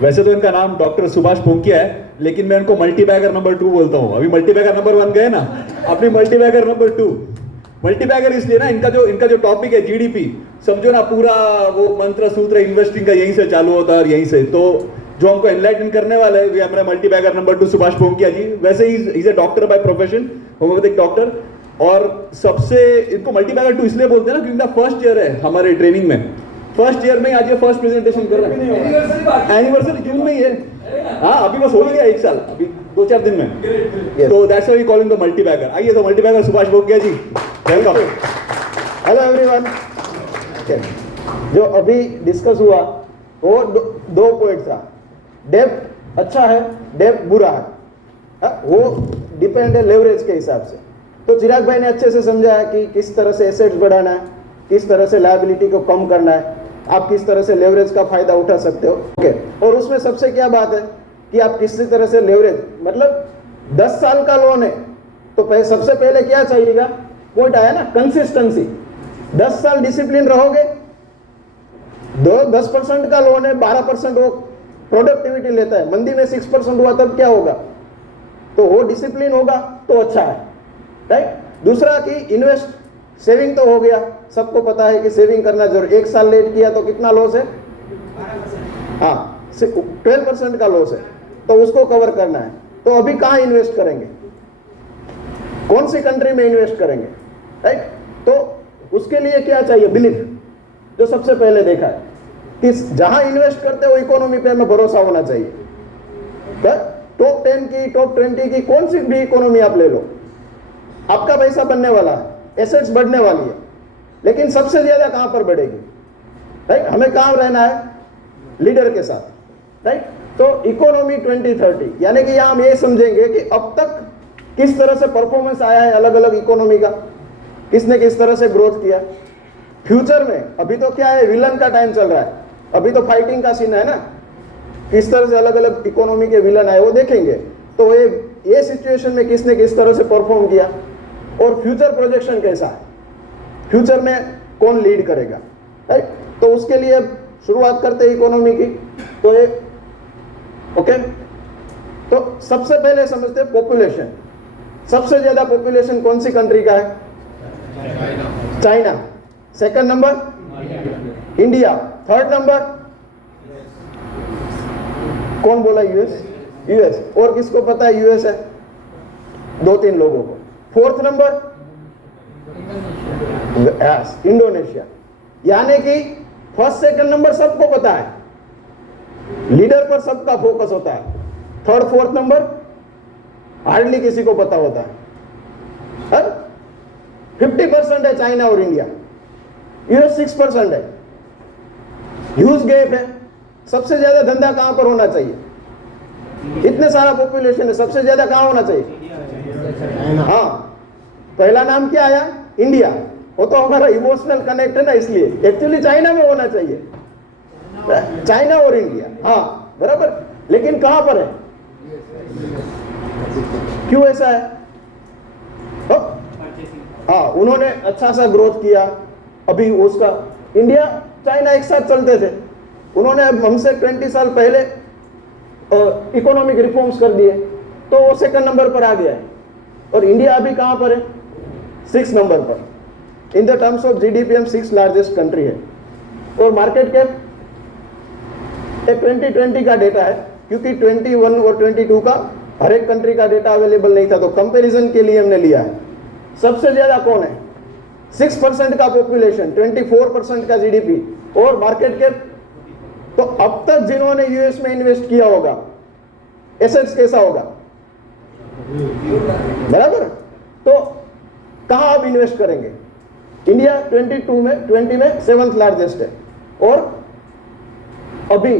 वैसे तो इनका नाम डॉक्टर सुभाष पोंकिया है, लेकिन मैं इनको मल्टीबैगर नंबर 2 बोलता हूँ। अभी मल्टीबैगर नंबर 1 गए ना, अपनी मल्टीबैगर नंबर 2। मल्टीबैगर इसलिए ना, इनका जो टॉपिक है जीडीपी, समझो ना पूरा वो मंत्र सूत्र इन्वेस्टिंग का यहीं से चालू होता है और यहीं से। तो जो हमको एनलाइटन करने वाला है हमारा मल्टीबैगर नंबर 2 सुभाष पोंकिया जी। वैसे he is a doctor by profession, homeopathic doctor. और सबसे इनको मल्टीबैगर 2 इसलिए बोलते हैं ना क्योंकि फर्स्ट ईयर है हमारे ट्रेनिंग में। फर्स्ट ईयर में आज ये फर्स्ट प्रेजेंटेशन कर रहा है। एनिवर्सरी जून में ही है। हाँ, अभी बस हो गया 1 साल, अभी 2-4 दिन में। तो that's why we call him the multibagger. आइए तो multibagger Subhash Ponkiya ji, welcome. Hello everyone. जो अभी डिस्कस हुआ वो दो पॉइंट था। डेब्ट अच्छा है, डेब्ट बुरा है, वो डिपेंड है लेवरेज के हिसाब से। तो चिराग भाई ने अच्छे से समझाया कि किस तरह से एसेट्स बढ़ाना है, किस तरह से लायबिलिटी को कम करना है, आप किस तरह से लेवरेज का फायदा उठा सकते हो। ओके, और उसमें सबसे क्या बात है कि आप किसी तरह से लेवरेज, मतलब 10 साल का लोन है तो सबसे पहले क्या चाहिएगा, पॉइंट आया ना, कंसिस्टेंसी। 10 साल डिसिप्लिन रहोगे, 10% का लोन है, 12% वो प्रोडक्टिविटी लेता है, मंदी में 6% हुआ तब क्या होगा, तो वो डिसिप्लिन होगा तो अच्छा है, राइट। दूसरा कि इन्वेस्ट, सेविंग तो हो गया, सबको पता है कि सेविंग करना जरूर। 1 साल लेट किया तो कितना लॉस है, हाँ 12% का लॉस है, तो उसको कवर करना है। तो अभी कहाँ इन्वेस्ट करेंगे, कौन सी कंट्री में इन्वेस्ट करेंगे, राइट। तो उसके लिए क्या चाहिए, बिलीफ, जो सबसे पहले देखा है कि जहां इन्वेस्ट करते हो इकोनॉमी पे हमें भरोसा होना चाहिए। टॉप 10 की, टॉप 20 की कोई सी भी इकोनॉमी आप ले लो, आपका पैसा बनने वाला है, एसेट्स बढ़ने वाली है, लेकिन सबसे ज्यादा कहां पर बढ़ेगी, राइट। हमें कहां रहना है, लीडर के साथ, राइट। तो इकोनॉमी 2030, यानी कि यहां हम ये समझेंगे कि अब तक किस तरह से परफॉर्मेंस आया है अलग अलग इकोनॉमी का, किसने किस तरह से ग्रोथ किया। फ्यूचर में अभी तो क्या है, विलन का टाइम चल रहा है, अभी तो फाइटिंग का सीन है ना, किस तरह से अलग अलग इकोनॉमी के विलन आए वो देखेंगे। तो ये सिचुएशन में किसने किस तरह से परफॉर्म किया और फ्यूचर प्रोजेक्शन कैसा है, फ्यूचर में कौन लीड करेगा, राइट। तो उसके लिए शुरुआत करते हैं इकोनॉमी की। तो ओके, तो सबसे पहले समझते हैं पॉपुलेशन। सबसे ज्यादा पॉपुलेशन कौन सी कंट्री का है, China. Second number India. Third number कौन बोला, यूएस। यूएस, और किसको पता है यूएस है, 2-3 लोगों को। Fourth number Indonesia. यानी कि फर्स्ट सेकंड नंबर सबको पता है, लीडर पर सबका फोकस होता है। थर्ड फोर्थ नंबर हार्डली किसी को पता होता है। 50% है चाइना और इंडिया, यूएस 6% है। ह्यूज गैप है। सबसे ज्यादा धंधा कहां पर होना चाहिए, इतने सारा पॉपुलेशन है, सबसे ज्यादा कहां होना चाहिए, हाँ। पहला नाम क्या आया, इंडिया, वो तो हमारा इमोशनल कनेक्ट है ना, इसलिए एक्चुअली चाइना में होना चाहिए, चाइना और इंडिया, हाँ बराबर। लेकिन कहां पर है, क्यों ऐसा है, हाँ उन्होंने अच्छा सा ग्रोथ किया। अभी उसका इंडिया चाइना एक साथ चलते थे, उन्होंने अब हमसे 20 साल पहले इकोनॉमिक रिफॉर्म्स कर दिए, तो वो सेकंड नंबर पर आ गया है। और इंडिया अभी कहां पर है, 6 नंबर पर। In the terms of GDP हम 6th लार्जेस्ट कंट्री है। और मार्केट कैप 2020 का डेटा है, क्योंकि 21 और 22 का हर एक कंट्री का डेटा अवेलेबल नहीं था, तो कंपैरिजन के लिए हमने लिया है। सबसे ज्यादा कौन है, 6% का पॉपुलेशन, 24% का जीडीपी और मार्केट कैप। तो अब तक जिन्होंने यूएस में इन्वेस्ट किया होगा, एसेट्स कैसा होगा, बराबर। तो कहां आप इन्वेस्ट करेंगे, इंडिया 20 में 7th लार्जेस्ट है, और अभी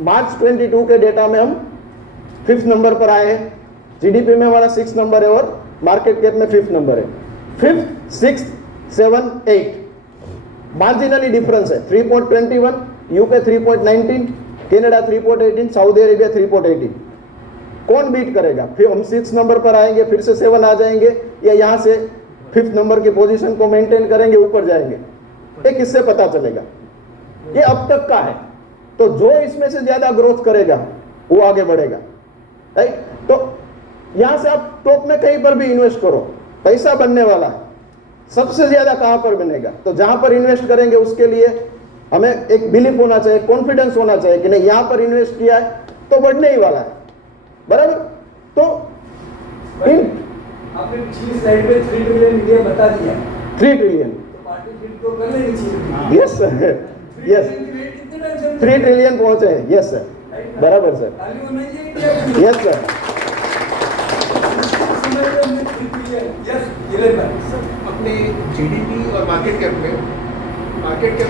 मार्च 22 के डेटा में हम 5th नंबर पर आए हैं। जीडीपी में हमारा 6th नंबर है और मार्केट कैप में 5th नंबर है। 5th, 6th, 7th, 8 marginally difference है। 3.21, यूके 3.19, कनाडा 3.18, सऊदी अरेबिया 3.18। कौन बीट करेगा, फिर हम 6th नंबर पर आएंगे, फिर से 7 आ जाएंगे, या यहां से 5th नंबर की पोजीशन को मेंटेन करेंगे, ऊपर जाएंगे, ये किससे पता चलेगा, ये अब तक का है। तो जो इसमें से ज्यादा ग्रोथ करेगा वो आगे बढ़ेगा, राइट। तो यहां से आप टॉप में कहीं पर भी इन्वेस्ट करो, पैसा बनने वाला है। सबसे ज्यादा कहां पर बनेगा? तो जहां पर इन्वेस्ट करेंगे उसके लिए हमें एक बिलीफ होना चाहिए, कॉन्फिडेंस होना चाहिए कि नहीं यहां पर इन्वेस्ट किया है तो बढ़ने ही वाला है, बराबर। तो आपने पिछली स्लाइड में 3 ट्रिलियन इंडिया बता दिया, 3 ट्रिलियन, तो पार्टिसिपेट तो कर लेनी चाहिए। यस सर, यस, 3 ट्रिलियन पहुंचे हैं, यस सर, बराबर सर, ताली होना चाहिए। Yes sir. अपने जीडीपी और मार्केट कैप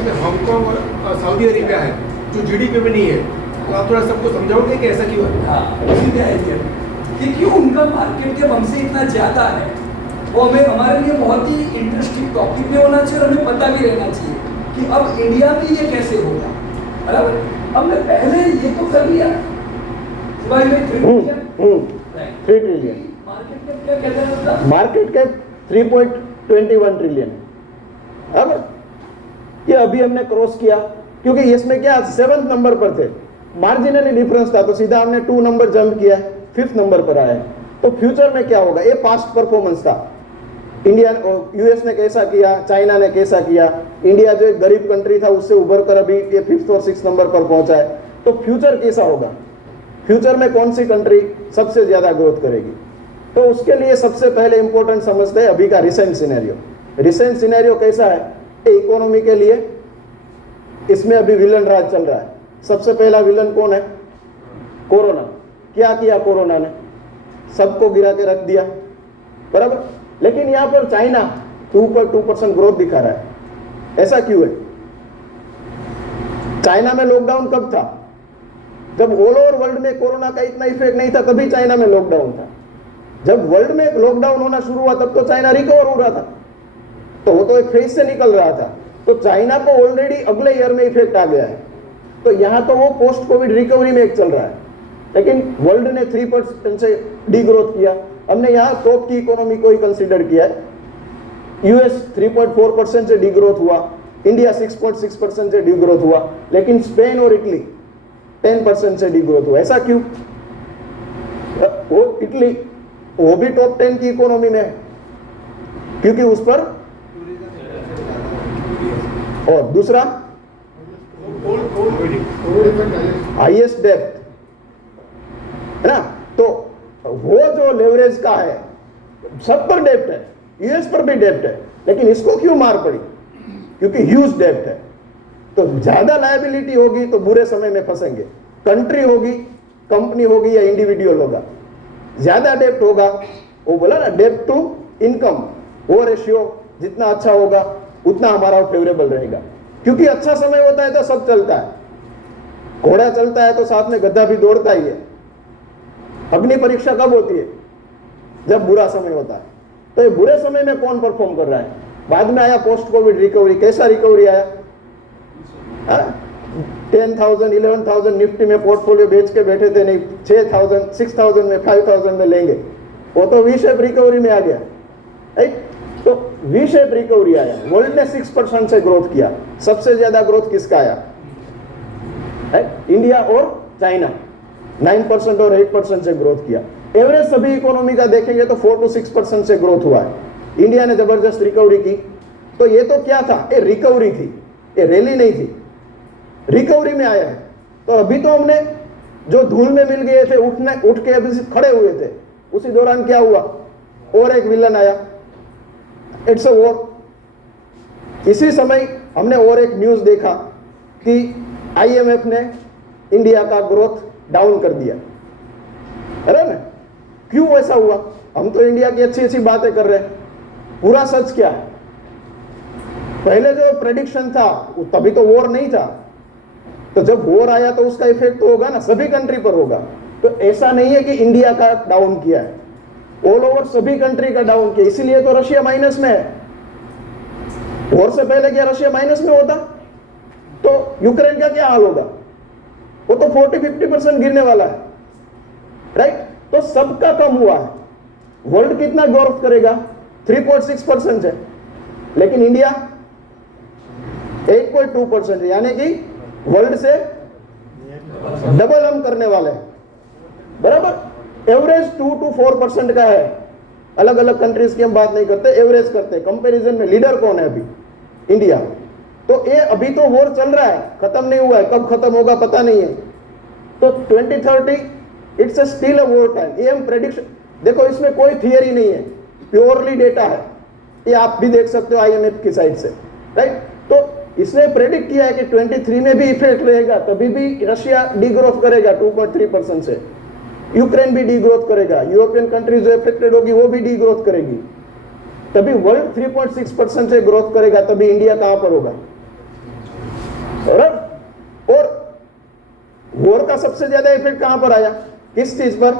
में हांगकांग और सऊदी अरेबिया है जो जीडीपी में नहीं है, तो आप थोड़ा सबको समझाओगे कि ऐसा क्यों है? कि क्यों उनका मार्केट कैप हमसे इतना ज्यादा है, वो हमें हमारे लिए बहुत ही इंटरेस्टिंग टॉपिक भी होना चाहिए और हमें पता भी रहना चाहिए कि अब इंडिया में ये कैसे होगा, बराबर। हमने पहले ये तो कर लिया, 3 ट्रिलियन मार्केट कैप क्या कहता है मतलब? Market cap 3.21 trillion. अब ये अभी हमने क्रॉस किया क्योंकि इसमें क्या 7th नंबर पर थे, मार्जिनली डिफरेंस था, तो सीधा हमने 2 नंबर जंप किया, 5th नंबर पर आया। तो फ्यूचर में क्या होगा? ये पास्ट परफॉर्मेंस था, इंडिया यूएस ने कैसा किया, चाइना ने कैसा किया, इंडिया जो एक गरीब कंट्री था उससे उभर कर अभी ये 5th और 6th नंबर पर पहुंचा है। तो फ्यूचर कैसा होगा? फ्यूचर में कौन सी कंट्री सबसे ज्यादा ग्रोथ करेगी? तो उसके लिए सबसे पहले इंपॉर्टेंट समझते हैं अभी का रिसेंट सिनेरियो। रिसेंट सिनेरियो कैसा है? इकोनॉमी के लिए इसमें अभी विलन राज चल रहा है। सबसे पहला विलन कौन है? कोरोना। क्या किया कोरोना ने? सबको गिरा के रख दिया, बराबर। लेकिन यहां पर चाइना 2% ग्रोथ दिखा रहा है, ऐसा क्यों है? चाइना में लॉकडाउन कब था? जब ऑल ओवर वर्ल्ड में कोरोना का इतना इफेक्ट नहीं था, तभी चाइना में लॉकडाउन था। जब वर्ल्ड में लॉकडाउन होना शुरू हुआ तब तो चाइना रिकवर हो रहा था, तो वो तो एक फेज से निकल रहा था। तो चाइना को ऑलरेडी अगले ईयर में इफेक्ट आ गया है, तो यहां तो वो पोस्ट कोविड रिकवरी में एक चल रहा है। लेकिन वर्ल्ड ने 3% से डीग्रोथ किया। हमने यहां टॉप की इकोनॉमी को ही कंसीडर किया है। यूएस 3.4% से डीग्रोथ हुआ, इंडिया 6.6% से डीग्रोथ हुआ, लेकिन स्पेन और इटली 10% से डीग्रोथ हुआ। ऐसा क्यों? वो इटली वो भी टॉप 10 की इकोनॉमी में है, क्योंकि उस पर, और दूसरा हाईएस्ट डेप्थ है ना। तो वो जो लेवरेज का है, सब पर डेप्ट है, यूएस पर भी डेप्ट है, लेकिन इसको क्यों मार पड़ी? क्योंकि ह्यूज डेप्ट है। तो ज्यादा लायबिलिटी होगी तो बुरे समय में फंसेंगे। कंट्री होगी, कंपनी होगी या इंडिविजुअल होगा, ज्यादा डेप्ट होगा, वो बोला ना डेप्ट टू इनकम, वो रेशियो जितना अच्छा होगा उतना हमारा फेवरेबल रहेगा। क्योंकि अच्छा समय होता है तो सब चलता है, घोड़ा चलता है तो साथ में गधा भी दौड़ता ही है। अग्नि परीक्षा कब होती है? जब बुरा समय होता है। तो ये बुरे समय में कौन परफॉर्म कर रहा है? बाद में आया पोस्ट कोविड रिकवरी। कैसा रिकवरी आया? 10,000 11,000 निफ्टी में पोर्टफोलियो बेच के बैठे थे, नहीं 6,000 6,000 में 5,000 में लेंगे, वो तो वी शेप रिकवरी में आ गया, राइट। तो वी शेप रिकवरी आया। वर्ल्ड ने 6% से ग्रोथ किया। सबसे ज्यादा ग्रोथ किसका आया? इंडिया और चाइना 9% और 8% से ग्रोथ किया। एवरेज सभी इकोनॉमी का देखेंगे तो 4 to 6% से ग्रोथ हुआ है। इंडिया ने जबरदस्त रिकवरी की। तो ये तो क्या था? ये रिकवरी थी, ये रैली नहीं थी, रिकवरी में आया है। तो अभी तो हमने जो धूल में मिल गए थे, उठ के अभी खड़े हुए थे, उसी दौरान क्या हुआ? और एक विलन आया, इट्स अ वॉर। इसी समय हमने और एक न्यूज देखा कि आईएमएफ ने इंडिया का ग्रोथ डाउन कर दिया, है ना। क्यों ऐसा हुआ? हम तो इंडिया की अच्छी अच्छी बातें कर रहे हैं, पूरा सच क्या है? पहले जो प्रेडिक्शन था तभी तो वॉर नहीं था, तो जब वॉर आया तो उसका इफेक्ट तो होगा ना, सभी कंट्री पर होगा। तो ऐसा नहीं है कि इंडिया का डाउन किया है, ऑल ओवर सभी कंट्री का डाउन किया। इसीलिए तो रशिया माइनस में है। वॉर से पहले क्या रशिया माइनस में होता? तो यूक्रेन का क्या हाल होगा? वो तो 40-50% गिरने वाला है, राइट। तो सबका कम हुआ है। वर्ल्ड कितना ग्रोथ करेगा? 3.6% है, लेकिन इंडिया 8.2% है, यानी कि वर्ल्ड से डबल हम करने वाले हैं, बराबर। एवरेज 2 to 4% का है, अलग अलग कंट्रीज की हम बात नहीं करते, एवरेज करते हैं। कंपैरिजन में लीडर कौन है अभी? इंडिया। तो ये अभी तो वॉर चल रहा है, खत्म नहीं हुआ है, कब खत्म होगा पता नहीं है। तो 2030 it's still a war time. ये हम प्रेडिक्शन, देखो इसमें कोई थियरी नहीं है, प्योरली डेटा है, ये आप भी देख सकते हो IMF की साइड से, राइट। तो इसने प्रेडिक्ट किया है कि 23 में भी इफेक्ट रहेगा, तभी भी रशिया डीग्रोथ करेगा 2.3% से, यूक्रेन भी डीग्रोथ करेगा, यूरोपियन कंट्रीज जो इफेक्टेड होगी वो भी डीग्रोथ करेगी, तभी वर्ल्ड 3.6% से ग्रोथ करेगा, तभी इंडिया कहां पर होगा? और वॉर का सबसे ज्यादा इफेक्ट कहां पर आया? किस चीज पर?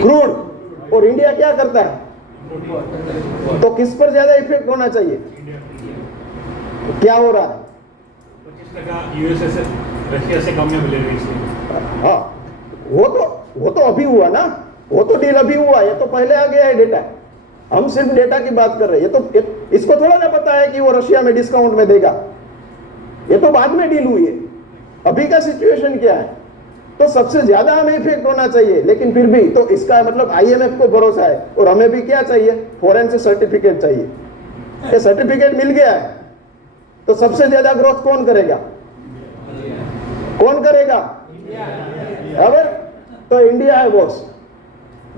क्रूड। और इंडिया क्या करता है? तो किस पर ज्यादा इफेक्ट होना चाहिए? क्या हो रहा है? 25% यूएसए से, रशिया से कम में मिलेगा इसलिए। हाँ, वो तो अभी हुआ ना, वो तो डील अभी हुआ, ये तो पहले आ गया है डेटा। हम सिर्फ डेटा की बात कर रहे हैं। ये तो इसको थोड़ा ना पता है कि वो रशिया में डिस्काउंट में देगा, ये तो बाद में डील हुई है। अभी का सिचुएशन क्या है? तो सबसे ज्यादा हमें इफेक्ट होना चाहिए, लेकिन फिर भी तो इसका मतलब IMF को भरोसा है, और हमें भी क्या चाहिए? फॉरेन से सर्टिफिकेट चाहिए। ये सर्टिफिकेट मिल गया है तो सबसे ज्यादा ग्रोथ कौन करेगा? कौन करेगा? अगर तो इंडिया है बॉस,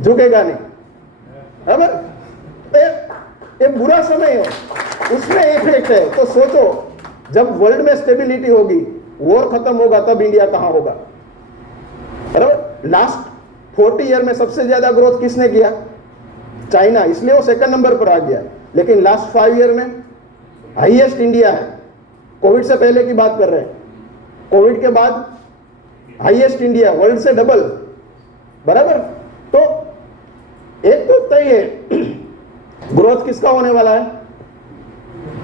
झुकेगा नहीं। अगर ये बुरा समय हो, उसमें इफेक्ट है। तो सोचो, जब वर्ल्ड में स्टेबिलिटी होगी, वॉर खत्म होगा, तब इंडिया कहां होगा? बराबर। लास्ट 40 ईयर में सबसे ज्यादा ग्रोथ किसने किया? चाइना, इसलिए वो सेकंड नंबर पर आ गया। लेकिन लास्ट 5 ईयर में हाईएस्ट इंडिया है। कोविड से पहले की बात कर रहे हैं, कोविड के बाद हाईएस्ट इंडिया, वर्ल्ड से डबल, बराबर। तो एक तो तय है ग्रोथ किसका होने वाला है?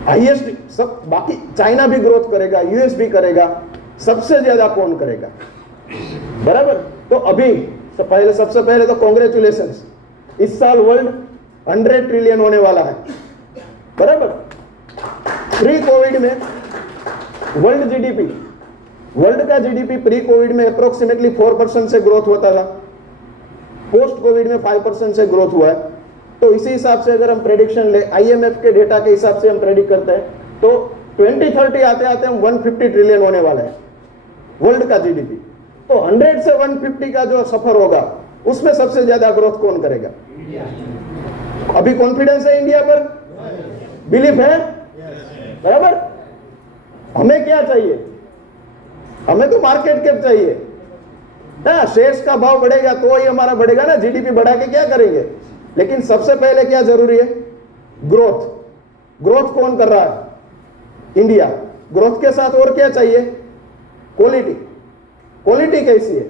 हाईएस्ट। सब बाकी चाइना भी ग्रोथ करेगा, यूएस भी करेगा, सबसे ज्यादा कौन करेगा? बराबर। तो अभी सबसे पहले तो कांग्रेचुलेशंस, इस साल वर्ल्ड 100 ट्रिलियन होने वाला है, बराबर। प्री कोविड में वर्ल्ड जीडीपी, वर्ल्ड का जीडीपी प्री कोविड में अप्रोक्सीमेटली 4% से ग्रोथ होता था, पोस्ट कोविड में 5% से ग्रोथ हुआ है। तो इसी हिसाब से अगर हम प्रेडिक्शन ले, IMF के डेटा के हिसाब से हम प्रेडिक्ट करते हैं, तो 2030 आते आते हम 150 ट्रिलियन होने वाला है वर्ल्ड का जीडीपी। तो 100 से 150 का जो सफर होगा, उसमें सबसे ज्यादा ग्रोथ कौन करेगा? अभी कॉन्फिडेंस है इंडिया पर, बिलीफ है, बराबर। हमें क्या चाहिए? हमें तो मार्केट कैप चाहिए ना, शेयर्स का भाव बढ़ेगा तो ही हमारा बढ़ेगा ना, जीडीपी बढ़ा के क्या करेंगे? लेकिन सबसे पहले क्या जरूरी है? ग्रोथ। ग्रोथ कौन कर रहा है? इंडिया। ग्रोथ के साथ और क्या चाहिए? क्वालिटी। क्वालिटी कैसी है?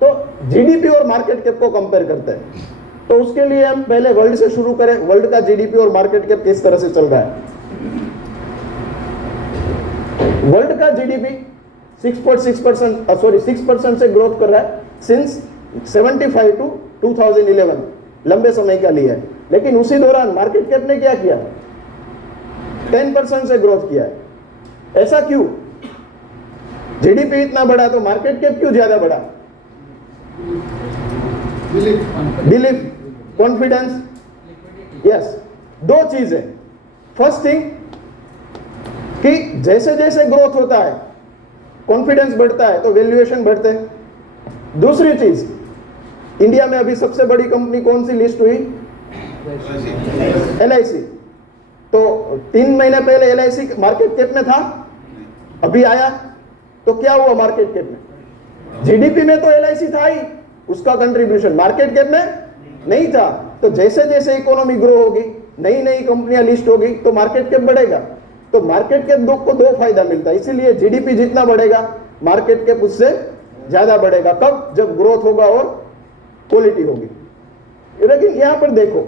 तो जीडीपी और मार्केट कैप को कंपेयर करते हैं। तो उसके लिए हम पहले वर्ल्ड से शुरू करें, वर्ल्ड का जीडीपी और मार्केट कैप किस तरह से चल रहा है। वर्ल्ड का जीडीपी 6% से ग्रोथ कर रहा है सिंस 75 टू 2011, लंबे समय का लिया है। लेकिन उसी दौरान मार्केट कैप ने क्या किया? 10% से ग्रोथ किया है। ऐसा क्यों? जीडीपी इतना बड़ा तो मार्केट कैप क्यों ज्यादा बड़ा? Belief, confidence, yes. दो चीज है। फर्स्ट थिंग कि जैसे जैसे ग्रोथ होता है, कॉन्फिडेंस बढ़ता है, तो वैल्यूएशन बढ़ते हैं। दूसरी चीज, इंडिया में अभी सबसे बड़ी कंपनी कौन सी लिस्ट हुई? LIC। तो 3 महीने पहले LIC मार्केट कैप में था, अभी आया तो क्या हुआ मार्केट कैप में? जीडीपी में तो LIC था ही, उसका कंट्रीब्यूशन मार्केट कैप में नहीं था। तो जैसे जैसे इकोनॉमी ग्रो होगी, नई नई कंपनियां लिस्ट होगी, तो मार्केट कैप बढ़ेगा। तो मार्केट कैप को दो फायदा मिलता है, इसीलिए जीडीपी जितना बढ़ेगा, मार्केट कैप उससे ज्यादा बढ़ेगा। कब? जब ग्रोथ होगा और क्वालिटी होगी। लेकिन यहां पर देखो,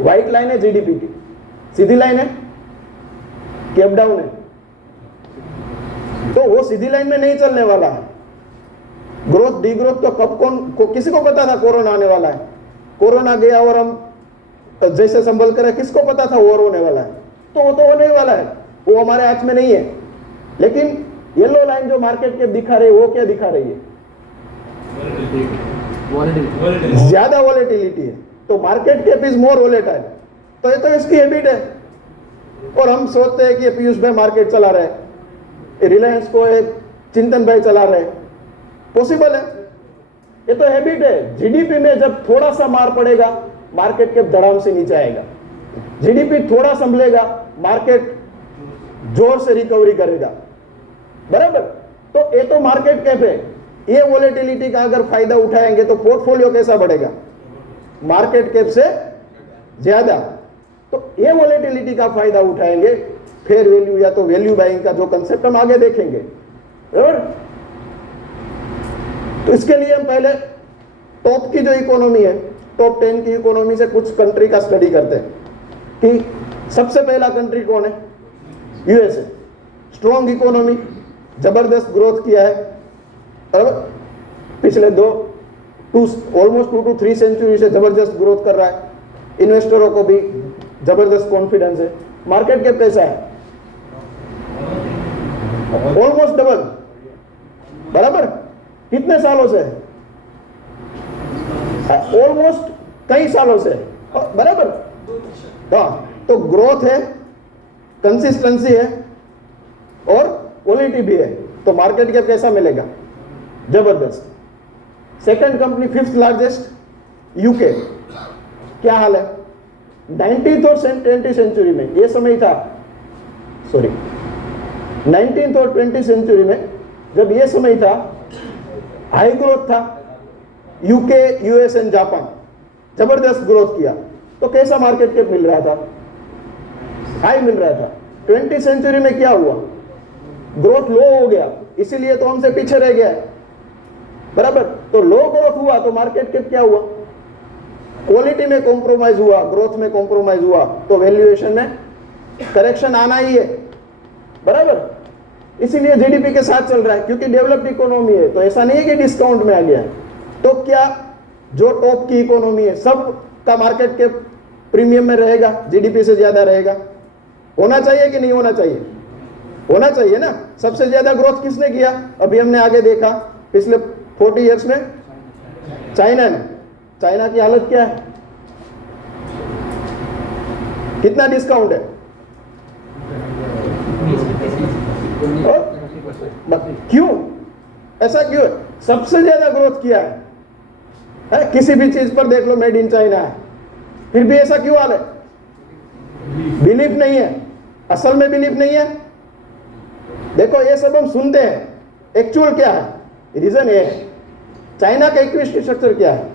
व्हाइट लाइन है जीडीपी की, सीधी लाइन है कैप डाउन है। तो वो सीधी लाइन में नहीं चलने वाला है। ग्रोथ डी ग्रोथ तो कब किसी को पता था कोरोना आने वाला है? कोरोना गया और हम जैसे संभल कर, किसको पता था वॉर होने वाला है? तो वो तो होने वाला है, वो हमारे हाथ में नहीं है। लेकिन येलो लाइन जो मार्केट कैप दिखा रही है वो क्या दिखा रही है? ज्यादा वॉलेटिलिटी है, तो market cap is more volatile. तो ये तो इसकी हैबिट है, और हम सोचते हैं कि ये पीयूष भाई मार्केट चला रहे हैं, रिलायंस को एक चिंतन भाई चला रहे हैं। पॉसिबल है, ये तो हैबिट है। जीडीपी में जब थोड़ा सा मार पड़ेगा मार्केट कैप धड़ाम से नीचे आएगा, जीडीपी थोड़ा संभलेगा मार्केट जोर से रिकवरी करेगा, बराबर। तो ये तो मार्केट कैप है, ये वोलेटिलिटी का अगर फायदा उठाएंगे तो पोर्टफोलियो कैसा बढ़ेगा? मार्केट कैप से ज्यादा। तो ये वोलेटिलिटी का फायदा उठाएंगे, फेयर वैल्यू या तो वैल्यू बाइंग का जो कंसेप्ट हम आगे देखेंगे, बराबर। तो इसके लिए हम पहले टॉप की जो इकोनॉमी है, टॉप 10 की इकोनॉमी से कुछ कंट्री का स्टडी करते हैं कि सबसे पहला कंट्री कौन है? यूएसए। स्ट्रॉन्ग इकोनॉमी, जबरदस्त ग्रोथ किया है, बराबर। पिछले ऑलमोस्ट 2 to 3 सेंचुरी से जबरदस्त ग्रोथ कर रहा है, इन्वेस्टरों को भी जबरदस्त कॉन्फिडेंस है। मार्केट कैप कैसा है? ऑलमोस्ट डबल, बराबर। कितने सालों से? ऑलमोस्ट कई सालों से, बराबर। हाँ, तो ग्रोथ है, कंसिस्टेंसी है और क्वालिटी भी है, तो मार्केट कैप कैसा मिलेगा? जबरदस्त। Second company, 5th largest, UK. क्या हाल है? 19th और 20th सेंचुरी में ये समय था, 19th और 20th सेंचुरी में जब ये समय था, हाई ग्रोथ था। यूके, यूएस एंड जापान जबरदस्त ग्रोथ किया, तो कैसा मार्केट कैप मिल रहा था? हाई मिल रहा था। 20th सेंचुरी में क्या हुआ? ग्रोथ लो हो गया, इसीलिए तो हमसे पीछे रह गया है, बराबर। तो लो ग्रोथ हुआ तो मार्केट कैप क्या हुआ? क्वालिटी में कॉम्प्रोमाइज हुआ, ग्रोथ में कॉम्प्रोमाइज हुआ, तो वैल्यूएशन में करेक्शन आना ही है, बराबर। इसीलिए जीडीपी के साथ चल रहा है, क्योंकि डेवलप्ड इकोनॉमी है, तो ऐसा नहीं है कि डिस्काउंट में आ गया है। तो क्या जो टॉप की इकोनॉमी है सब का मार्केट कैप प्रीमियम में रहेगा, जीडीपी से ज्यादा रहेगा? होना चाहिए कि नहीं होना चाहिए? होना चाहिए ना। सबसे ज्यादा ग्रोथ किसने किया? अभी हमने आगे देखा पिछले 40 इयर्स में चाइना ने। चाइना की हालत क्या है? कितना डिस्काउंट है? क्यों? ऐसा क्यों है? सबसे ज्यादा ग्रोथ किया है, किसी भी चीज पर देख लो मेड इन चाइना है, फिर भी ऐसा क्यों हाल है? बिलीफ नहीं है, असल में बिलीफ नहीं है। देखो ये सब हम सुनते हैं, एक्चुअल क्या है? रीजन ये है। चाइना का इक्विटी स्ट्रक्चर क्या है?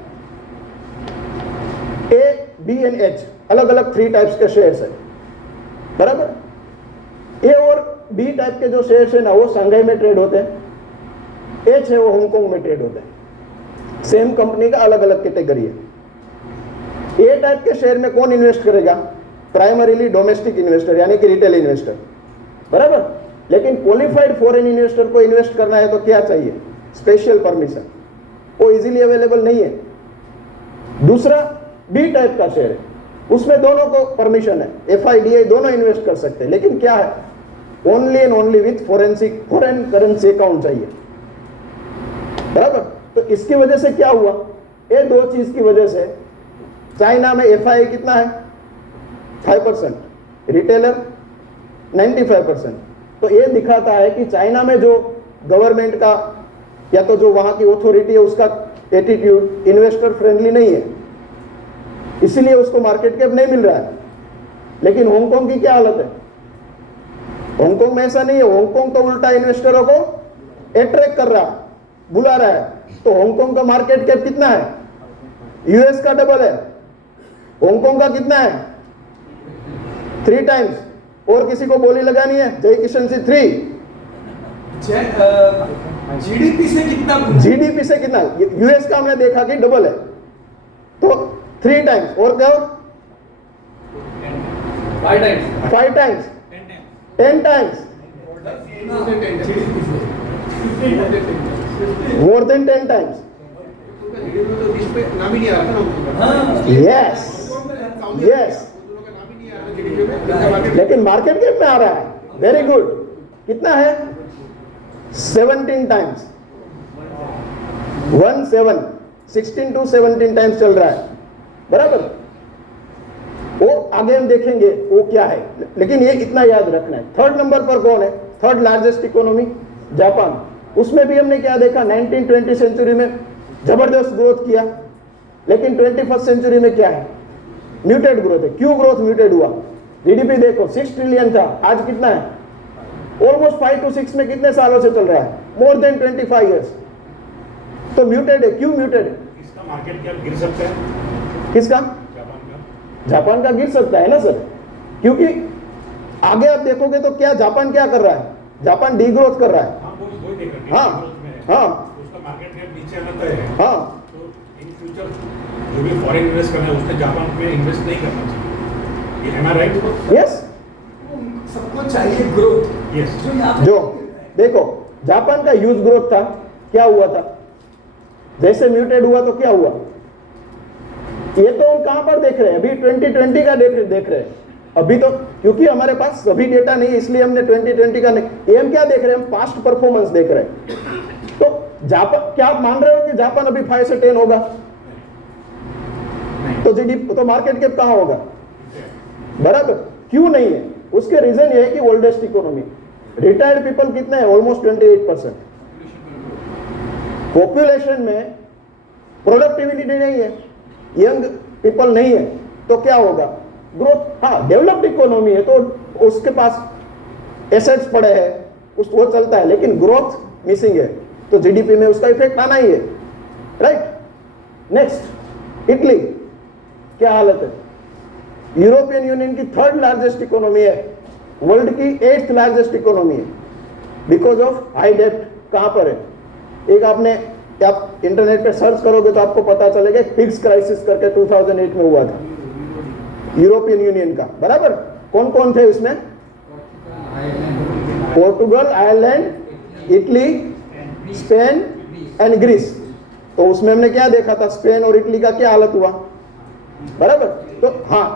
ए, बी एंड एच, अलग अलग 3 टाइप्स के शेयर्स है, बराबर। ए और बी टाइप के जो शेयर्स है ना, वो शंघाई में ट्रेड होते हैं, एच है वो हांगकांग में ट्रेड होते हैं। सेम कंपनी का अलग अलग कैटेगरी है। ए टाइप के शेयर में कौन इन्वेस्ट करेगा? प्राइमरीली डोमेस्टिक इन्वेस्टर, यानी कि रिटेल इन्वेस्टर, बराबर। लेकिन क्वालिफाइड फॉरेन इन्वेस्टर को इन्वेस्ट करना है तो क्या चाहिए? स्पेशल परमिशन, वो इजीली अवेलेबल नहीं है। दूसरा बी टाइप का शेयर है, उसमें दोनों को परमिशन है, एफआईडीआई दोनों इन्वेस्ट कर सकते हैं, लेकिन क्या है? Only and only with foreign currency account चाहिए, बराबर। तो इसकी वजह से क्या हुआ? ये 2 चीज की वजह से चाइना में एफआई कितना है? 5%, रिटेलर 95%। तो ये दिखाता है कि चाइना में जो गवर्नमेंट का या तो जो वहां की अथॉरिटी है उसका एटीट्यूड इन्वेस्टर फ्रेंडली नहीं है, इसीलिए उसको मार्केट कैप नहीं मिल रहा है। लेकिन हांगकांग की क्या हालत है? हांगकांग में ऐसा नहीं है, हांगकांग तो उल्टा इन्वेस्टरों को अट्रैक्ट कर रहा है, बुला रहा है। तो हांगकांग का मार्केट कैप कितना है? यूएस का डबल है। हांगकांग का कितना है? 3 टाइम्स। और किसी को बोली लगानी है? जय किशन सिंह 3। जीडीपी से कितना? जीडीपी से कितना? यूएस का हमने देखा कि डबल है, तो 3 टाइम्स। और क्या? 5 times, 10 times, more than 10 times. नाम ही नहीं आ रहा था। यस यस, लेकिन मार्केट कैप में आ रहा है। Very good. कितना है? 17 टाइम्स 16 to 17 टाइम्स चल रहा है, बराबर। वो आगे हम देखेंगे वो क्या है, लेकिन ये इतना याद रखना है। थर्ड नंबर पर कौन है? Third largest economy Japan. उसमें भी हमने क्या देखा, 1920 सेंचुरी में जबरदस्त ग्रोथ किया, लेकिन 21st सेंचुरी में क्या है? म्यूटेड ग्रोथ है। क्यों ग्रोथ म्यूटेड हुआ? जीडीपी देखो 6 ट्रिलियन था, आज कितना है? ऑलमोस्ट 5 to 6 में कितने सालों से चल रहा है? More than 25 years. तो म्यूटेड है। क्यों म्यूटेड है? इसका मार्केट कैप गिर सकता है, किसका? जापान का। जापान का गिर सकता है ना सर, क्योंकि आगे आप देखोगे तो क्या जापान क्या कर रहा है? जापान डीग्रोथ कर रहा है। हाँ, वो देख रहे हैं, हाँ, growth में है। हाँ, तो उसका मार्केट कैप नीचे आना तय है। हाँ, तो इन फ्यूचर जो भी फॉरेन इन्वेस्ट करना है उसने जापान में इन्वेस्ट नहीं करना चाहिए। ये एम आई राइट? यस। सबको चाहिए ग्रोथ। यस। जो यहाँ पे जो देखो जापान का ह्यूज ग्रोथ था, क्या हुआ था? जैसे म्यूटेड हुआ तो क्या हुआ? ये तो हम कहां पर देख रहे हैं? अभी 2020 का देख रहे हैं अभी तो, क्योंकि हमारे पास सभी डेटा नहीं है इसलिए हमने 2020 का नहीं, ये हम क्या देख रहे हैं? हम पास्ट परफॉर्मेंस देख रहे हैं। तो जापान, क्या आप मान रहे हो कि जापान अभी 5 से 10 होगा? तो जीडीपी तो मार्केट कैप कहां होगा? बराबर। क्यों नहीं है? उसके रीजन ये है कि ओल्डेस्ट इकोनॉमी, रिटायर्ड पीपल कितने हैं? ऑलमोस्ट 28%। पॉपुलेशन में प्रोडक्टिविटी नहीं है, यंग पीपल नहीं है, तो क्या होगा? ग्रोथ। हाँ, डेवलप्ड इकोनॉमी है तो उसके पास एसेट्स पड़े हैं, वो चलता है, लेकिन ग्रोथ मिसिंग है, तो जीडीपी में उसका इफेक्ट आना ही है, राइट। नेक्स्ट, इटली क्या हालत है? यूरोपियन यूनियन की थर्ड लार्जेस्ट इकोनॉमी है, वर्ल्ड की 8th लार्जेस्ट इकोनॉमी है, बिकॉज ऑफ हाई डेब्ट। कहां पर है? एक आपने, आप इंटरनेट पे सर्च करोगे तो आपको पता चलेगा, फिक्स क्राइसिस करके 2008 में हुआ था यूरोपियन यूनियन का, बराबर। कौन कौन थे उसमें? Portugal, Ireland, Italy, Spain and Greece. तो उसमें हमने क्या देखा था? स्पेन और इटली का क्या हालत हुआ, बराबर। तो हाँ,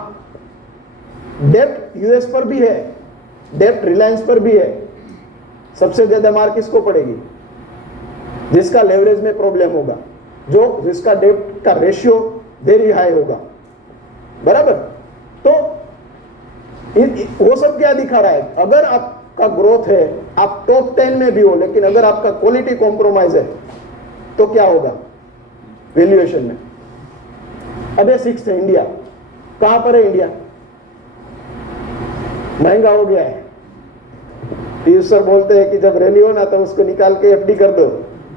डेब्ट यूएस पर भी है, डेब्ट रिलायंस पर भी है। सबसे ज्यादा मार किसको पड़ेगी? जिसका लेवरेज में प्रॉब्लम होगा, जो जिसका डेब्ट का रेशियो वेरी हाई होगा, बराबर। तो वो सब क्या दिखा रहा है? अगर आपका ग्रोथ है, आप टॉप 10 में भी हो, लेकिन अगर आपका क्वालिटी कॉम्प्रोमाइज है तो क्या होगा वैल्यूएशन में? अबे 6th है इंडिया। कहां पर है इंडिया? महंगा हो गया है। पीयूष सर बोलते हैं कि जब रैली हो ना तो उसको निकाल के एफडी कर दो,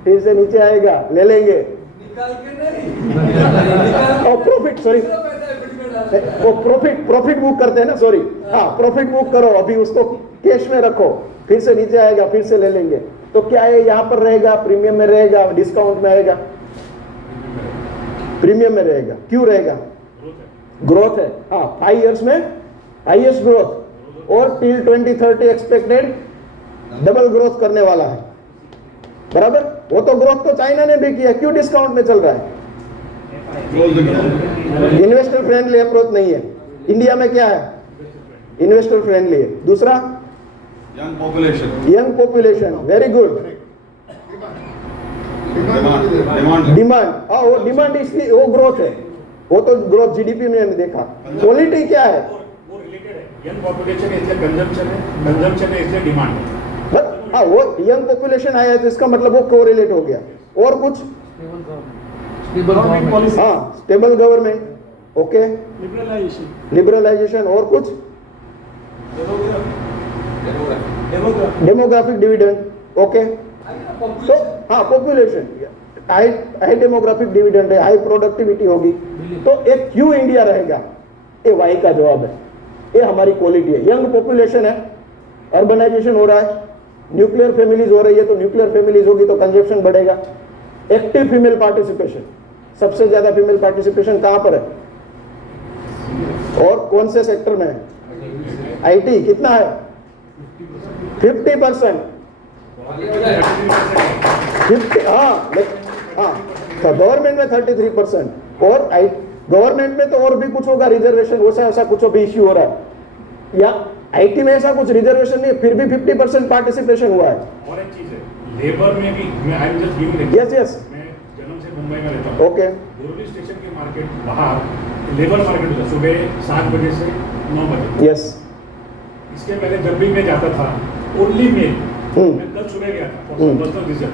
फिर से नीचे आएगा, ले लेंगे। निकाल के नहीं, और प्रॉफिट, सॉरी, वो प्रॉफिट बुक करते हैं ना, सॉरी, हाँ, प्रॉफिट बुक करो, अभी उसको कैश में रखो, फिर से नीचे आएगा, फिर से ले लेंगे। तो क्या है, यहां पर रहेगा, प्रीमियम में रहेगा, डिस्काउंट में आएगा? प्रीमियम में रहेगा। क्यों रहेगा? ग्रोथ है। हाँ, 5 इयर्स में हाईएस्ट ग्रोथ, और टिल 2030 एक्सपेक्टेड डबल ग्रोथ करने वाला है, बराबर। वो तो ग्रोथ तो चाइना ने भी किया, क्यों डिस्काउंट में चल रहा है? इन्वेस्टर फ्रेंडली अप्रोच नहीं है। इंडिया में क्या है? इन्वेस्टर फ्रेंडली है। दूसरा, young population, very good. Demand, हाँ, वो डिमांड इसलिए, वो ग्रोथ है, वो तो ग्रोथ जीडीपी में हमने देखा। क्वालिटी क्या है? वो रिलेटेड है, यंग पॉपुलेशन है इसलिए कंजम्पशन है इसलिए डिमांड है। हाँ, वो यंग पॉपुलेशन आया है तो इसका मतलब वो कोरिलेट हो गया। और कुछ? हाँ, स्टेबल गवर्नमेंट, ओके, लिबरलाइजेशन, और कुछ? Demographic dividend, okay. तो हाँ, पॉपुलेशन, हाई डेमोग्राफिक डिविडेंड है, हाई प्रोडक्टिविटी होगी, तो एक क्यों इंडिया रहेगा? ये वाई का जवाब है, ये हमारी क्वालिटी है। यंग पॉपुलेशन है, अर्बनाइजेशन हो रहा है, न्यूक्लियर फैमिलीज हो रही है, तो न्यूक्लियर फैमिलीज होगी तो कंजप्शन बढ़ेगा। एक्टिव फीमेल पार्टिसिपेशन, सबसे ज्यादा फीमेल पार्टिसिपेशन कहां पर है और कौन से सेक्टर में है? आईटी, कितना है? 50%। 50, हाँ, तो गवर्नमेंट में 33%, और गवर्नमेंट में तो और भी कुछ होगा, रिजर्वेशन, वो ऐसा कुछ भी इश्यू हो रहा है, या आईटी में ऐसा कुछ रिजर्वेशन नहीं है, फिर भी 50% पार्टिसिपेशन हुआ है। और एक चीज है, लेबर में भी मैं I am just giving yes yes मैं जन्म से मुंबई में रहता हूँ। ओके बोरवली स्टेशन के मार्केट बाहर लेबर मार्केट होता है सुबह 7 बजे से 9 बजे। यस इसके पहले जब भी मैं जाता था ओनली मेल, मैं कल सुबह गया था for some personal reason.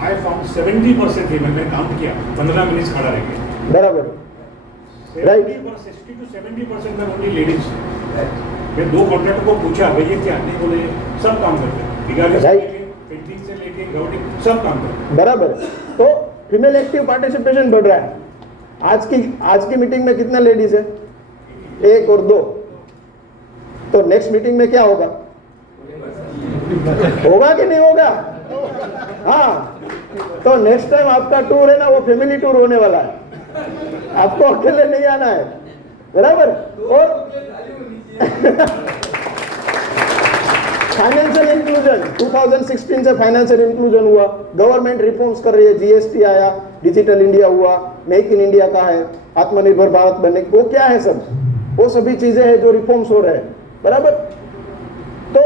I found 70% ही मैंने काउंट किया 15 मिनट खड़ा रह गया। बराबर Right. 60 to 70% में ओनली लेडीज। मैं 2 कॉन्ट्रैक्टर को पूछा भैया क्या नहीं बोले सब काम करते हैं बिगाड़ी से Right. लेके पेंटिंग से लेके ग्राउंडिंग सब काम करते हैं। बराबर तो फीमेल एक्टिव पार्टिसिपेशन बढ़ रहा है। आज की मीटिंग में कितना लेडीज है? 1 और 2। तो नेक्स्ट मीटिंग में क्या होगा? होगा कि नहीं होगा? हाँ, तो नेक्स्ट टाइम आपका टूर है ना वो फैमिली टूर होने वाला है, आपको अकेले नहीं आना है, बराबर। और फाइनेंशियल इंक्लूजन 2016 से फाइनेंशियल इंक्लूजन हुआ, गवर्नमेंट रिफॉर्म्स कर रही है, जीएसटी आया, डिजिटल इंडिया हुआ, मेक इन इंडिया का है, आत्मनिर्भर भारत बनने, वो क्या है सब, वो सभी चीजें हैं जो रिफॉर्म्स हो रहे हैं, बराबर। तो